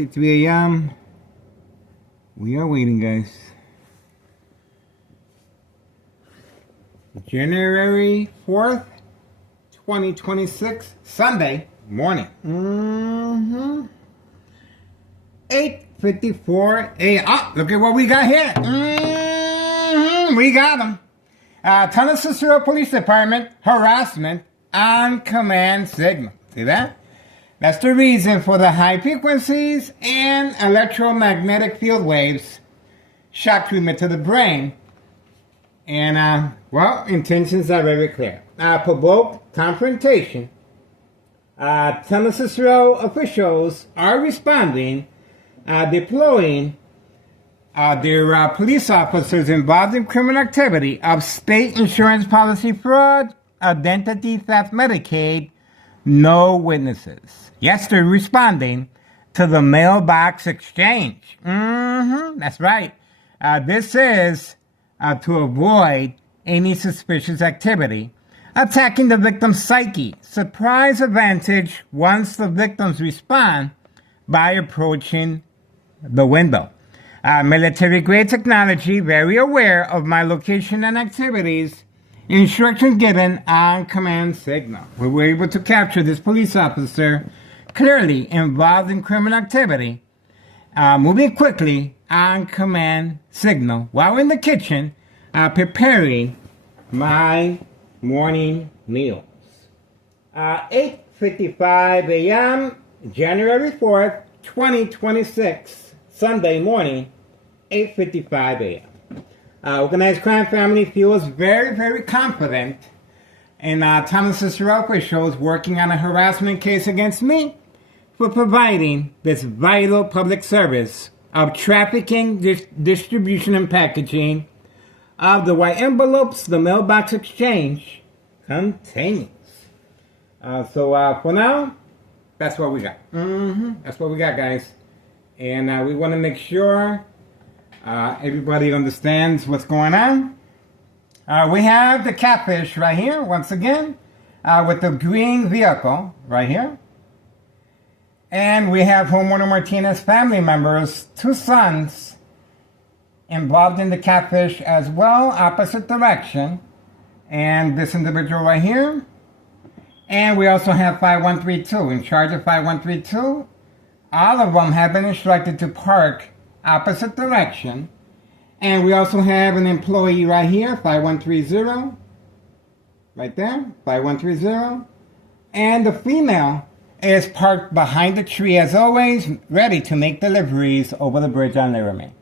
8:53 a.m. We are waiting, guys. January 4th, 2026, Sunday morning. 8:54 a.m. Oh, look at what we got here. We got them. Tennessee Police Department harassment on command signal. See that? That's the reason for the high frequencies and electromagnetic field waves shock treatment to the brain. And, well, intentions are very clear. Provoke confrontation. Tennessee officials are responding, deploying their police officers involved in criminal activity of state insurance policy fraud, identity theft, Medicaid, no witnesses. Yes, they're responding to the mailbox exchange. That's right. This is to avoid any suspicious activity, attacking the victim's psyche. Surprise advantage once the victims respond by approaching the window. Military-grade technology, very aware of my location and activities. Instruction given on command signal. We were able to capture this police officer clearly involved in criminal activity, moving quickly on command signal while in the kitchen preparing my morning meals. 8:55 a.m., January 4th, 2026, Sunday morning, 8:55 a.m. Organized crime family feels very, very confident in Thomas's officials working on a harassment case against me for providing this vital public service of trafficking, distribution, and packaging of the white envelopes the mailbox exchange contains. So for now, that's what we got. That's what we got, guys. And we want to make sure everybody understands what's going on. We have the catfish right here, once again, with the green vehicle right here. And we have homeowner Martinez family members, 2 sons, involved in the catfish as well, opposite direction. And this individual right here. And we also have 5132, in charge of 5132. All of them have been instructed to park opposite direction. And we also have an employee right here, 5130, right there, 5130. And the female is parked behind the tree as always, ready to make deliveries over the bridge on Laramie.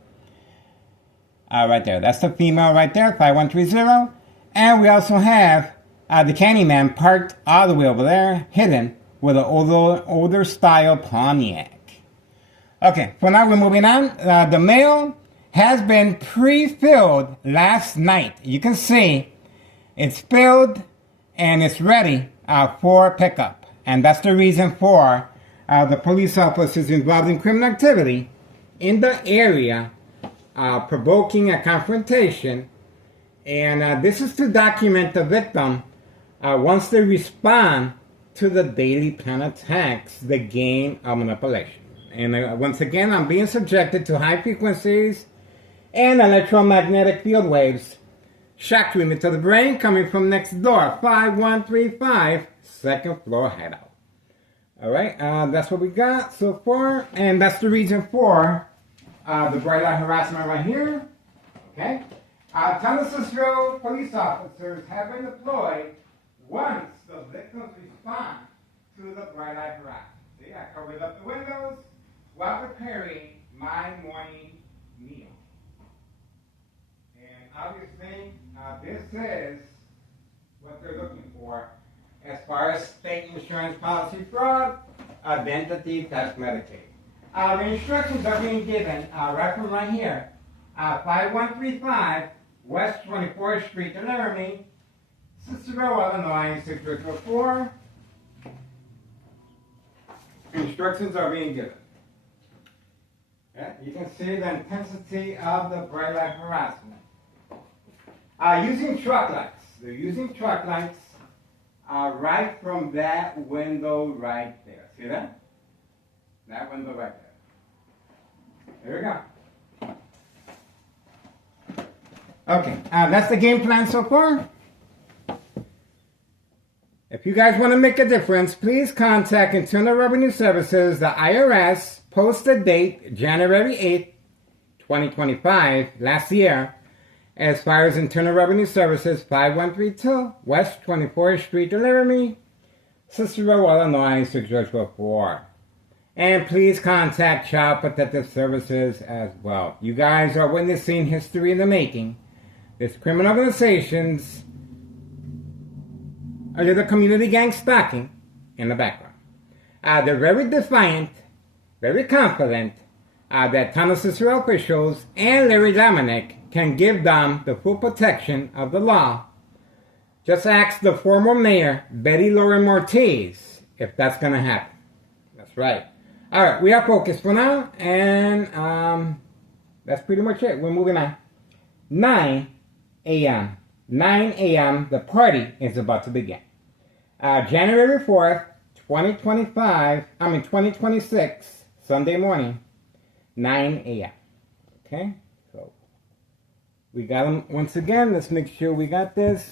Right there, that's the female right there, 5130. And we also have the Candyman parked all the way over there, hidden with an older style Pontiac. Okay, for now we're moving on. The mail has been pre-filled last night. You can see it's filled and it's ready for pickup. And that's the reason for the police officers involved in criminal activity in the area provoking a confrontation. And this is to document the victim once they respond to the daily plan attacks, the game of manipulation. And once again, I'm being subjected to high frequencies and electromagnetic field waves. Shock treatment to the brain coming from next door, 5135, second floor hideout. All right, that's what we got so far. And that's the reason for the bright light harassment right here. Okay. Tennessee police officers have been deployed once the victims respond to the bright light harassment. See, I covered up the windows while preparing my morning meal. And obviously, this is what they're looking for as far as state insurance policy fraud, identity theft, Medicaid. The instructions are being given right from right here. 5135 West 24th Street, Laramie, Cicero, Illinois, 604. Instructions are being given. Okay. You can see the intensity of the bright light harassment. Using truck lights. They're using truck lights right from that window right there. See that? That window right there. Here we go. Okay, that's the game plan so far. If you guys want to make a difference, please contact Internal Revenue Services, the IRS, posted date January 8th, 2025, last year, as far as Internal Revenue Services, 5132 West 24th Street, Laramie, Cicero, Illinois, 604. And please contact Child Protective Services as well. You guys are witnessing history in the making. These criminal organizations are little community gang stalking in the background. They're very defiant, very confident that Town of Cicero officials and Larry Dominic can give them the full protection of the law. Just ask the former mayor, Betty Lauren Ortiz, if that's going to happen. That's right. All right, we are focused for now, and that's pretty much it. We're moving on. 9 a.m. 9 a.m., the party is about to begin. January 4th, 2026, Sunday morning, 9 a.m. Okay, so we got them once again. Let's make sure we got this.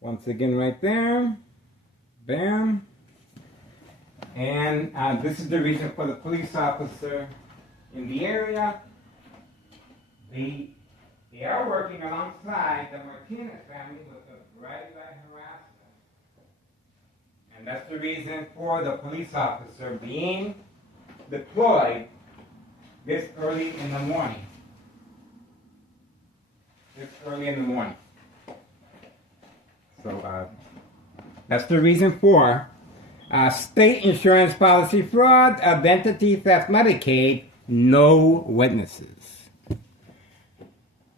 Once again, right there. Bam. And this is the reason for the police officer in the area. They are working alongside the Martinez family with the bright light harassment. And that's the reason for the police officer being deployed this early in the morning. So that's the reason for state insurance policy fraud, identity theft, Medicaid, no witnesses.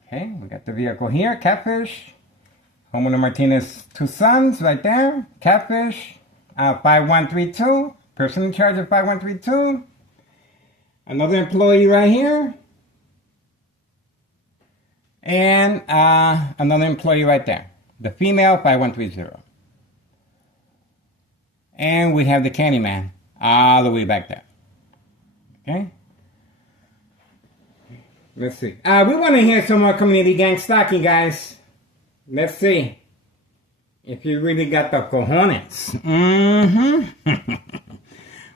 Okay, we got the vehicle here, catfish. Homeowner Martinez, 2 sons right there, catfish, 5132, person in charge of 5132. Another employee right here. And another employee right there, the female, 5130. And we have the Candyman all the way back there. Okay? Let's see. We want to hear some more community gang stalking, guys. Let's see if you really got the cojones.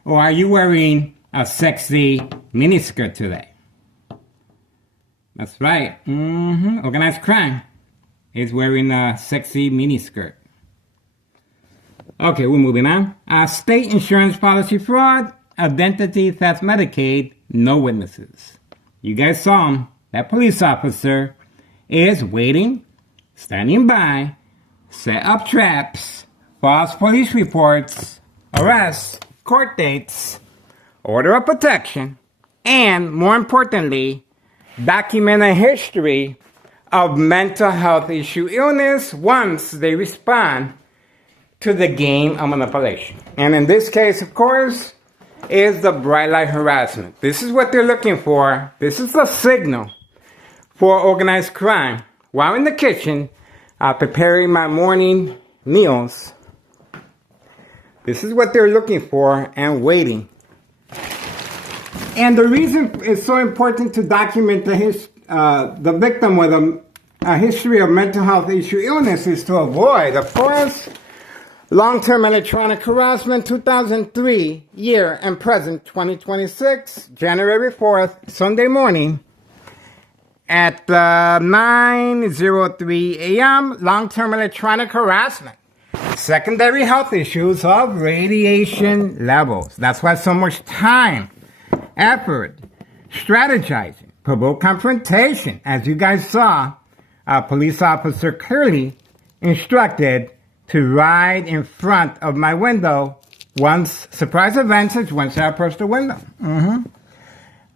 Or are you wearing a sexy miniskirt today? That's right. Organized crime is wearing a sexy miniskirt. Okay, we're moving on. State insurance policy fraud, identity theft, Medicaid, no witnesses. You guys saw him. That police officer is waiting, standing by, set up traps, false police reports, arrests, court dates, order of protection, and more importantly, document a history of mental health issue illness once they respond to the game of manipulation. And in this case, of course, is the bright light harassment. This is what they're looking for. This is the signal for organized crime. While in the kitchen, preparing my morning meals, this is what they're looking for and waiting. And the reason it's so important to document the victim with a history of mental health issue illness is to avoid, of course, long-term electronic harassment, 2003, year and present, 2026, January 4th, Sunday morning, at 9:03 a.m., long-term electronic harassment. Secondary health issues of radiation levels. That's why so much time, effort, strategizing, provoke confrontation. As you guys saw, a police officer clearly instructed to ride in front of my window once surprise advantage once I approach the window.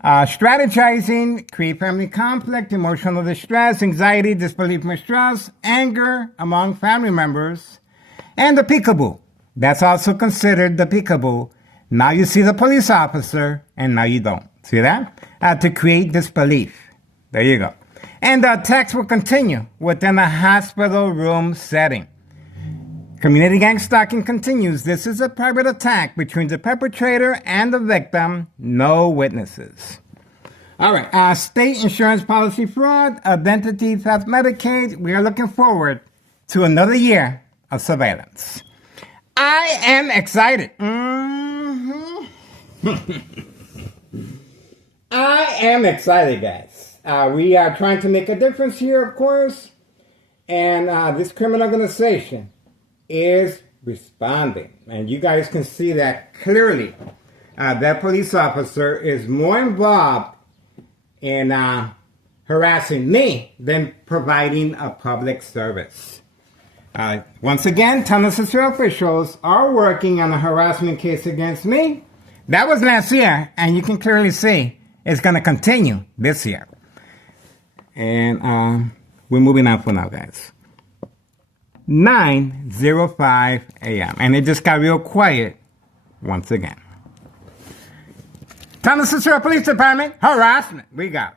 Strategizing, create family conflict, emotional distress, anxiety, disbelief, mistrust, anger among family members, and the peekaboo. That's also considered the peekaboo. Now you see the police officer, and now you don't. See that? To create disbelief. There you go. And the attacks will continue within a hospital room setting. Community gang stalking continues. This is a private attack between the perpetrator and the victim. No witnesses. All right. State insurance policy fraud, identity theft, Medicaid. We are looking forward to another year of surveillance. I am excited. I am excited, guys. We are trying to make a difference here, of course. And this criminal organization is responding. And you guys can see that clearly. That police officer is more involved in harassing me than providing a public service. Once again, Tennessee officials are working on a harassment case against me. That was last year, and you can clearly see it's going to continue this year. And we're moving on for now, guys. 9:05 a.m. And it just got real quiet once again. Tennessee Police Department, harassment. We got